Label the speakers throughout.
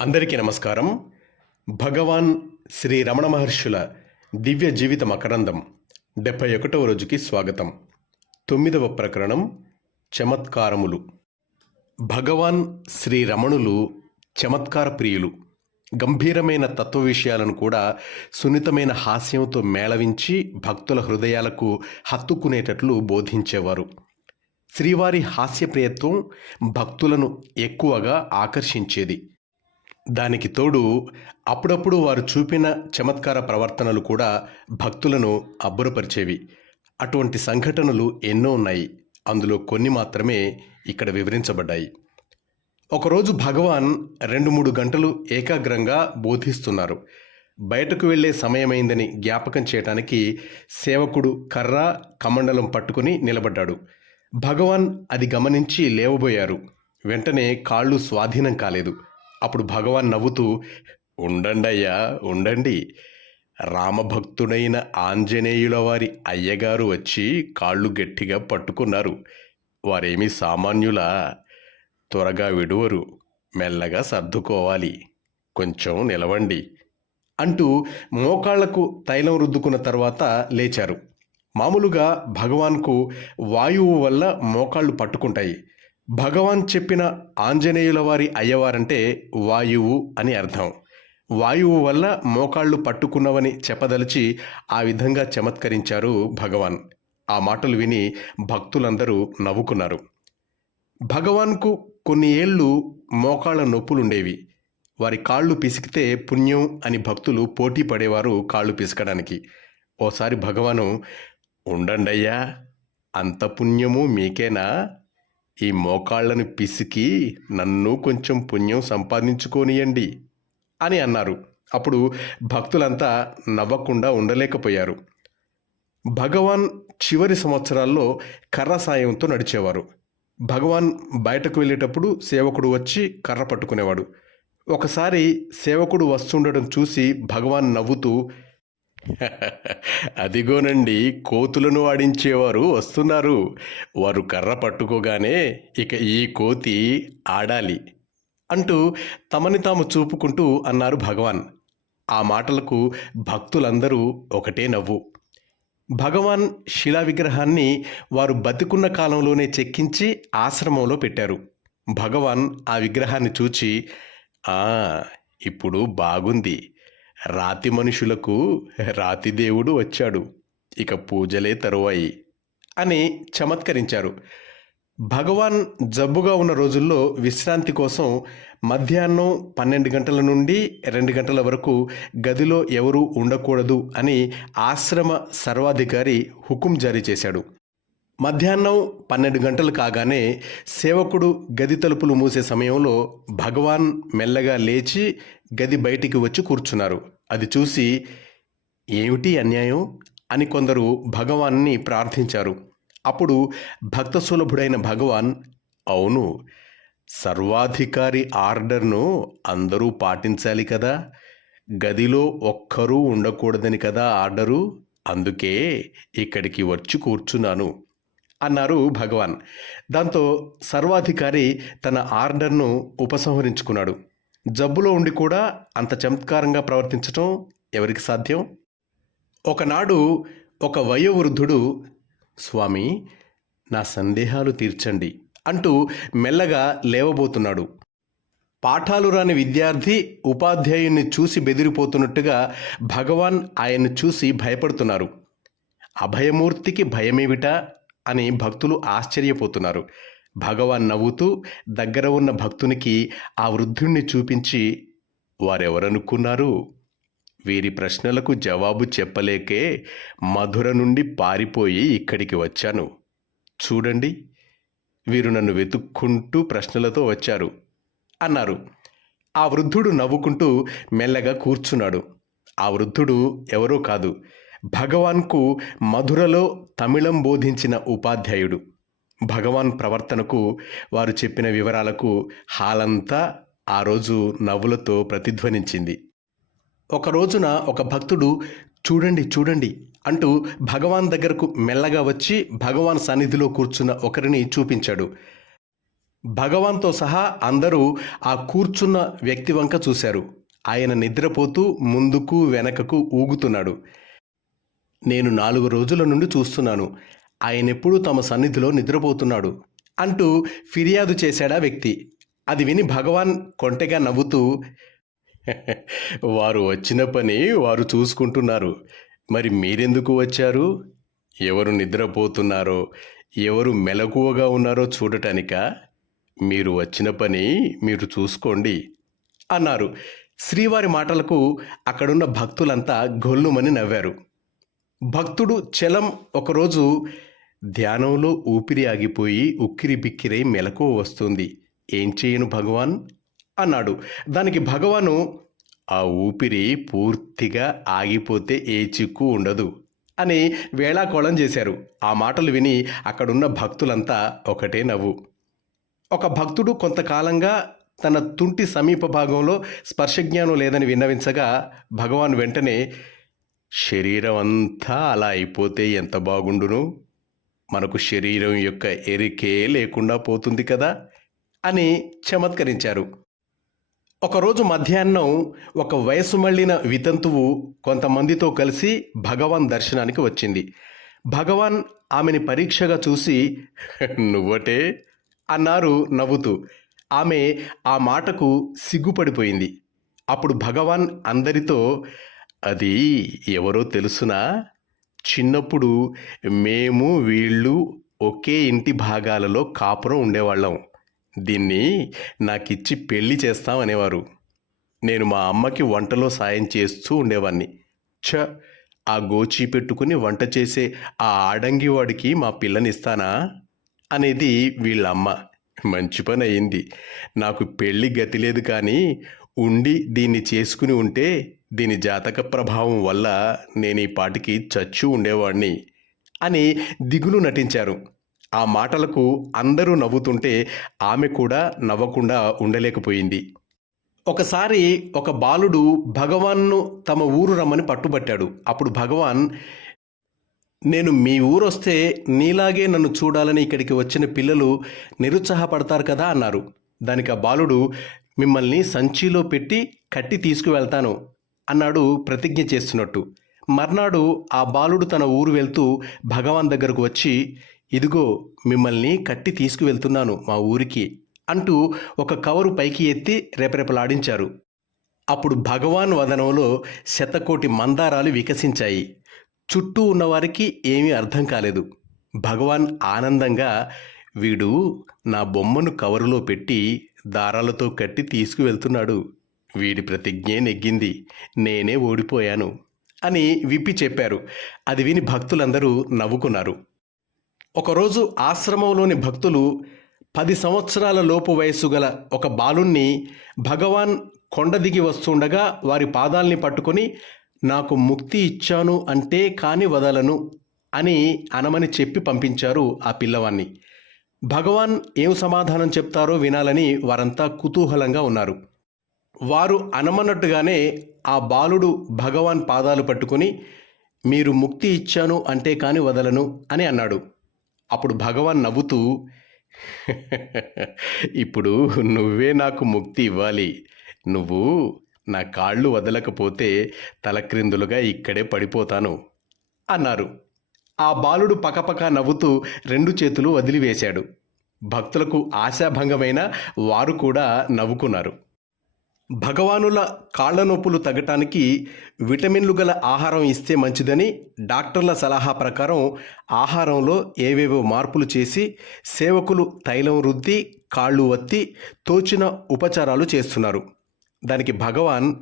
Speaker 1: అందరికీ నమస్కారం. భగవాన్ శ్రీ రమణ మహర్షుల దివ్య జీవిత మకరందం డెబ్భై ఒకటవ రోజుకి స్వాగతం. తొమ్మిదవ ప్రకరణం చమత్కారములు. భగవాన్ శ్రీ రమణులు చమత్కార ప్రియులు. గంభీరమైన తత్వ విషయాలను కూడా సున్నితమైన హాస్యంతో మేళవించి భక్తుల హృదయాలకు హత్తుకునేటట్లు బోధించేవారు. శ్రీవారి హాస్యప్రియత్వం భక్తులను ఎక్కువగా ఆకర్షించేది. దానికి తోడు అప్పుడప్పుడు వారు చూపిన చమత్కార ప్రవర్తనలు కూడా భక్తులను అబ్బురపరిచేవి. అటువంటి సంఘటనలు ఎన్నో ఉన్నాయి. అందులో కొన్ని మాత్రమే ఇక్కడ వివరించబడ్డాయి. ఒకరోజు భగవాన్ రెండు మూడు గంటలు ఏకాగ్రంగా బోధిస్తున్నారు. బయటకు వెళ్ళే సమయమైందని జ్ఞాపకం చేయటానికి సేవకుడు కర్ర కమండలం పట్టుకుని నిలబడ్డాడు. భగవాన్ అది గమనించి లేవబోయారు. వెంటనే కాళ్ళు స్వాధీనం కాలేదు. అప్పుడు భగవాన్ నవ్వుతూ ఉండండయ్యా ఉండండి. రామభక్తుడైన ఆంజనేయుల వారి అయ్యగారు వచ్చి కాళ్ళు గట్టిగా పట్టుకున్నారు. వారేమీ సామాన్యులా? త్వరగా విడువరు. మెల్లగా సర్దుకోవాలి. కొంచెం నిలవండి. అంటూ మోకాళ్ళకు తైలం రుద్దుకున్న తర్వాత లేచారు. మామూలుగా భగవాన్కు వాయువు వల్ల మోకాళ్ళు పట్టుకుంటాయి. భగవాన్ చెప్పిన ఆంజనేయుల వారి అయ్యవారంటే వాయువు అని అర్థం. వాయువు వల్ల మోకాళ్ళు పట్టుకున్నవని చెప్పదలిచి ఆ విధంగా చమత్కరించారు భగవాన్. ఆ మాటలు విని భక్తులందరూ నవ్వుకున్నారు. భగవాన్కు కొన్ని ఏళ్ళు మోకాళ్ళ నొప్పులుండేవి. వారి కాళ్ళు పిసికితే పుణ్యం అని భక్తులు పోటీ పడేవారు కాళ్ళు పిసకడానికి. ఓసారి భగవాను ఉండండయ్యా అంత పుణ్యము మీకేనా? ఈ మోకాళ్ళను పిసికి నన్ను కొంచెం పుణ్యం సంపాదించుకోనియండి అని అన్నారు. అప్పుడు భక్తులంతా నవ్వకుండా ఉండలేకపోయారు. భగవాన్ చివరి సంవత్సరాల్లో కర్ర సాయంతో నడిచేవారు. భగవాన్ బయటకు వెళ్ళేటప్పుడు సేవకుడు వచ్చి కర్ర పట్టుకునేవాడు. ఒకసారి సేవకుడు వస్తుండడం చూసి భగవాన్ నవ్వుతూ అదిగోనండి కోతులను ఆడించేవారు వస్తున్నారు. వారు కర్ర పట్టుకోగానే ఇక ఈ కోతి ఆడాలి అంటూ తమని తాము చూపుకుంటూ అన్నారు భగవాన్. ఆ మాటలకు భక్తులందరూ ఒకటే నవ్వు. భగవాన్ శిలా విగ్రహాన్ని వారు బతికున్న కాలంలోనే చెక్కించి ఆశ్రమంలో పెట్టారు. భగవాన్ ఆ విగ్రహాన్ని చూచి ఆ ఇప్పుడు బాగుంది. రాతి మనుషులకు రాతి దేవుడు వచ్చాడు. ఇక పూజలే తరువాయి అని చమత్కరించారు. భగవాన్ జబ్బుగా ఉన్న రోజుల్లో విశ్రాంతి కోసం మధ్యాహ్నం పన్నెండు గంటల నుండి రెండు గంటల వరకు గదిలో ఎవరూ ఉండకూడదు అని ఆశ్రమ సర్వాధికారి హుకుం జారీ చేశాడు. మధ్యాహ్నం పన్నెండు గంటలు కాగానే సేవకుడు గది తలుపులు మూసే సమయంలో భగవాన్ మెల్లగా లేచి గది బయటికి వచ్చి కూర్చున్నారు. అది చూసి ఏమిటి అన్యాయం? అని కొందరు భగవాన్ని ప్రార్థించారు. అప్పుడు భక్త సులభుడైన భగవాన్ అవును సర్వాధికారి ఆర్డర్ను అందరూ పాటించాలి కదా. గదిలో ఒక్కరూ ఉండకూడదని కదా ఆర్డరు. అందుకే ఇక్కడికి వచ్చి కూర్చున్నాను. అన్నారు భగవాన్. దాంతో సర్వాధికారి తన ఆర్డర్ను ఉపసంహరించుకున్నాడు. జబ్బులో ఉండి కూడా అంత చమత్కారంగా ప్రవర్తించటం ఎవరికి సాధ్యం? ఒకనాడు ఒక వయోవృద్ధుడు స్వామి నా సందేహాలు తీర్చండి అంటూ మెల్లగా లేవబోతున్నాడు. పాఠాలు రాని విద్యార్థి ఉపాధ్యాయుని చూసి బెదిరిపోతున్నట్టుగా భగవాన్ ఆయన్ని చూసి భయపడుతున్నారు. అభయమూర్తికి భయమేమిటా? అని భక్తులు ఆశ్చర్యపోతున్నారు. భగవాన్ నవ్వుతూ దగ్గర ఉన్న భక్తునికి ఆ వృద్ధుణ్ణి చూపించి వారెవరనుకున్నారు? వీరి ప్రశ్నలకు జవాబు చెప్పలేకే మధుర నుండి పారిపోయి ఇక్కడికి వచ్చాను. చూడండి వీరు నన్ను వెతుక్కుంటూ ప్రశ్నలతో వచ్చారు అన్నారు. ఆ వృద్ధుడు నవ్వుకుంటూ మెల్లగా కూర్చున్నాడు. ఆ వృద్ధుడు ఎవరో కాదు భగవాన్కు మధురలో తమిళం బోధించిన ఉపాధ్యాయుడు. భగవాన్ ప్రవర్తనకు వారు చెప్పిన వివరాలకు హాలంతా ఆ రోజు నవ్వులతో ప్రతిధ్వనించింది. ఒక రోజున ఒక భక్తుడు చూడండి చూడండి అంటూ భగవాన్ దగ్గరకు మెల్లగా వచ్చి భగవాన్ సన్నిధిలో కూర్చున్న ఒకరిని చూపించాడు. భగవాన్తో సహా అందరూ ఆ కూర్చున్న వ్యక్తి వంక చూశారు. ఆయన నిద్రపోతూ ముందుకు వెనకకు ఊగుతున్నాడు. నేను నాలుగు రోజుల నుండి చూస్తున్నాను. ఆయనెప్పుడూ తమ సన్నిధిలో నిద్రపోతున్నాడు అంటూ ఫిర్యాదు చేశాడా వ్యక్తి. అది విని భగవాన్ కొంటెగా నవ్వుతూ వారు వచ్చిన పని వారు చూసుకుంటున్నారు. మరి మీరెందుకు వచ్చారు? ఎవరు నిద్రపోతున్నారో ఎవరు మెలకువగా ఉన్నారో చూడటానిక? మీరు వచ్చిన పని మీరు చూసుకోండి అన్నారు. శ్రీవారి మాటలకు అక్కడున్న భక్తులంతా గొల్లుమని నవ్వారు. భక్తుడు చలం ఒకరోజు ధ్యానంలో ఊపిరి ఆగిపోయి ఉక్కిరి బిక్కిరై మెలకువ వస్తుంది. ఏం చేయను భగవాన్? అన్నాడు. దానికి భగవాను ఆ ఊపిరి పూర్తిగా ఆగిపోతే ఏ చిక్కు ఉండదు అని వేళాకోళం చేశారు. ఆ మాటలు విని అక్కడున్న భక్తులంతా ఒకటే నవ్వు. ఒక భక్తుడు కొంతకాలంగా తన తుంటి సమీప భాగంలో స్పర్శజ్ఞానం లేదని విన్నవించగా భగవాన్ వెంటనే శరీరం అంతా అలా అయిపోతే ఎంత బాగుండును? మనకు శరీరం యొక్క ఎరికే లేకుండా పోతుంది కదా? అని చమత్కరించారు. ఒకరోజు మధ్యాహ్నం ఒక వయసు మళ్ళిన వితంతువు కొంతమందితో కలిసి భగవాన్ దర్శనానికి వచ్చింది. భగవాన్ ఆమెని పరీక్షగా చూసి నువ్వటే? అన్నారు నవ్వుతూ. ఆమె ఆ మాటకు సిగ్గుపడిపోయింది. అప్పుడు భగవాన్ అందరితో అది ఎవరో తెలుసునా? చిన్నప్పుడు మేము వీళ్ళు ఒకే ఇంటి భాగాలలో కాపురం ఉండేవాళ్ళం. దీన్ని నాకిచ్చి పెళ్ళి చేస్తాం అనేవారు నేను మా అమ్మకి వంటలో సాయం చేస్తూ ఉండేవాణ్ణి ఛ! ఆ గోచి పెట్టుకుని వంట చేసే ఆ ఆడంగి వాడికి మా పిల్లనిస్తానా? అనేది వీళ్ళమ్మ. మంచి పని అయింది నాకు పెళ్ళి గతి లేదు కానీ ఉండి దీన్ని చేసుకుని ఉంటే దీని జాతక ప్రభావం వల్ల నేను ఈ పాటికి చచ్చు ఉండేవాణ్ణి అని దిగులు నటించారు. ఆ మాటలకు అందరూ నవ్వుతుంటే ఆమె కూడా నవ్వకుండా ఉండలేకపోయింది. ఒకసారి ఒక బాలుడు భగవాన్ను తమ ఊరు రమ్మని పట్టుబట్టాడు. అప్పుడు భగవాన్ నేను మీ ఊరొస్తే నీలాగే నన్ను చూడాలని ఇక్కడికి వచ్చిన పిల్లలు నిరుత్సాహపడతారు కదా అన్నారు. దానికి ఆ బాలుడు మిమ్మల్ని సంచిలో పెట్టి కట్టి తీసుకువెళ్తాను అన్నాడు ప్రతిజ్ఞ చేస్తున్నట్టు. మర్నాడు ఆ బాలుడు తన ఊరు వెళ్తూ భగవాన్ దగ్గరకు వచ్చి ఇదిగో మిమ్మల్ని కట్టి తీసుకువెళ్తున్నాను మా ఊరికి అంటూ ఒక కవరు పైకి ఎత్తి రెపరెపలాడించారు. అప్పుడు భగవాన్ వదనంలో శతకోటి మందారాలు వికసించాయి. చుట్టూ ఉన్నవారికి ఏమీ అర్థం కాలేదు. భగవాన్ ఆనందంగా వీడు నా బొమ్మను కవరులో పెట్టి దారాలతో కట్టి తీసుకువెళ్తున్నాడు. వీడి ప్రతిజ్ఞే నెగ్గింది. నేనే ఓడిపోయాను అని విప్పి చెప్పారు. అది విని భక్తులందరూ నవ్వుకున్నారు. ఒకరోజు ఆశ్రమంలోని భక్తులు పది సంవత్సరాల లోపు వయస్సు గల ఒక బాలుణ్ణి భగవాన్ కొండ దిగి వస్తుండగా వారి పాదాల్ని పట్టుకొని నాకు ముక్తి ఇచ్చాను అంటే కాని వదలను అని అనమని చెప్పి పంపించారు ఆ పిల్లవాన్ని భగవాన్ ఏం సమాధానం చెప్తారో వినాలని వారంతా కుతూహలంగా ఉన్నారు. వారు అనమన్నట్టుగానే ఆ బాలుడు భగవాన్ పాదాలు పట్టుకుని మీరు ముక్తి ఇచ్చాను అంటే కాని వదలను అని అన్నాడు. అప్పుడు భగవాన్ నవ్వుతూ ఇప్పుడు నువ్వే నాకు ముక్తి ఇవ్వాలి. నువ్వు నా కాళ్ళు వదలకపోతే తలక్రిందులుగా ఇక్కడే పడిపోతాను అన్నారు. ఆ బాలుడు పకపక నవ్వుతూ రెండు చేతులు వదిలివేశాడు. భక్తులకు ఆశాభంగమైన వారు కూడా నవ్వుకున్నారు. భగవానుల కాళ్ళ నొప్పులు తగ్గటానికి విటమిన్లు గల ఆహారం ఇస్తే మంచిదని డాక్టర్ల సలహా ప్రకారం ఆహారంలో ఏవేవో మార్పులు చేసి సేవకులు తైలం రుద్ది కాళ్ళు వత్తి తోచిన ఉపచారాలు చేస్తున్నారు. దానికి భగవాన్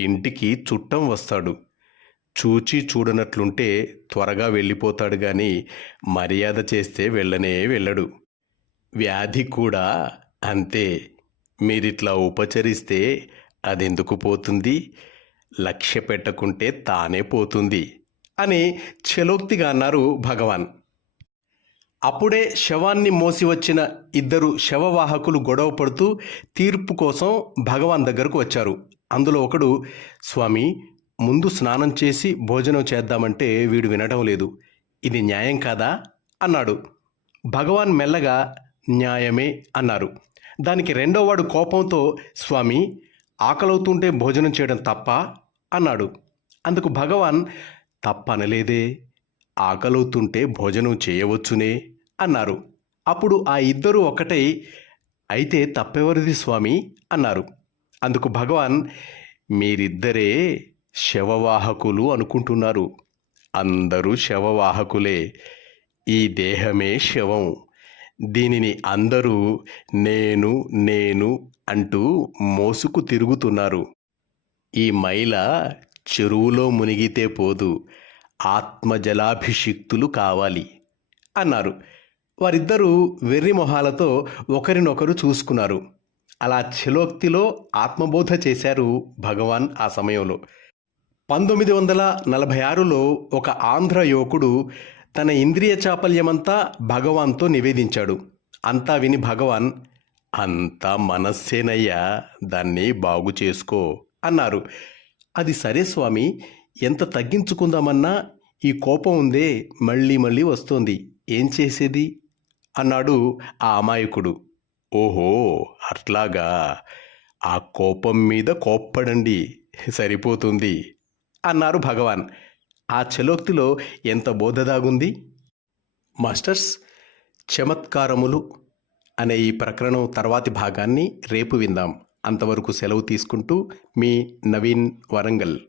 Speaker 1: ఇంటికి చుట్టం వస్తాడు. చూచి చూడనట్లుంటే త్వరగా వెళ్ళిపోతాడు కానీ మర్యాద చేస్తే వెళ్ళనే వెళ్ళడు. వ్యాధి కూడా అంతే. మీరిట్లా ఉపచరిస్తే అదెందుకు పోతుంది? లక్ష్య పెట్టకుంటే తానే పోతుంది అని చలోక్తిగా అన్నారు భగవాన్. అప్పుడే శవాన్ని మోసి వచ్చిన ఇద్దరు శవవాహకులు గొడవ పడుతూ తీర్పు కోసం భగవాన్ దగ్గరకు వచ్చారు. అందులో ఒకడు స్వామి ముందు స్నానం చేసి భోజనం చేద్దామంటే వీడు వినడం లేదు. ఇది న్యాయం కాదా? అన్నాడు. భగవాన్ మెల్లగా న్యాయమే అన్నారు. దానికి రెండోవాడు కోపంతో స్వామి ఆకలవుతుంటే భోజనం చేయడం తప్ప అన్నాడు. అందుకు భగవాన్ తప్పనలేదే ఆకలవుతుంటే భోజనం చేయవచ్చునే అన్నారు. అప్పుడు ఆ ఇద్దరు ఒకటై అయితే తప్పెవరిది స్వామి? అన్నారు. అందుకు భగవాన్ మీరిద్దరే శవవాహకులు అనుకుంటున్నారు. అందరూ శవవాహకులే. ఈ దేహమే శవం. దీనిని అందరూ నేను నేను అంటూ మోసుకు తిరుగుతున్నారు. ఈ మైల చెరువులో మునిగితే పోదు. ఆత్మజలాభిషిక్తులు కావాలి అన్నారు. వారిద్దరూ వెర్రి మొహాలతో ఒకరినొకరు చూసుకున్నారు. అలా చిలోక్తిలో ఆత్మబోధ చేశారు భగవాన్ ఆ సమయంలో. పంతొమ్మిది వందల నలభై ఆరులో ఒక ఆంధ్ర యువకుడు తన ఇంద్రియ చాపల్యమంతా భగవాన్తో నివేదించాడు. అంతా విని భగవాన్ అంతా మనస్సేనయ్యా దాన్ని బాగు చేసుకో అన్నారు. అది సరే స్వామి ఎంత తగ్గించుకుందామన్నా ఈ కోపం ఉందే మళ్ళీ మళ్ళీ వస్తోంది. ఏం చేసేది? అన్నాడు ఆ అమాయకుడు. ఓహో అట్లాగా. ఆ కోపం మీద కోప్పడండి. సరిపోతుంది. అన్నారు భగవాన్. ఆ చలోక్తిలో ఎంత బోధ దాగుంది? మాస్టర్స్ చమత్కారములు అనే ఈ ప్రకరణం తర్వాతి భాగాన్ని రేపు విందాం. అంతవరకు సెలవు తీసుకుంటూ మీ నవీన్ వరంగల్.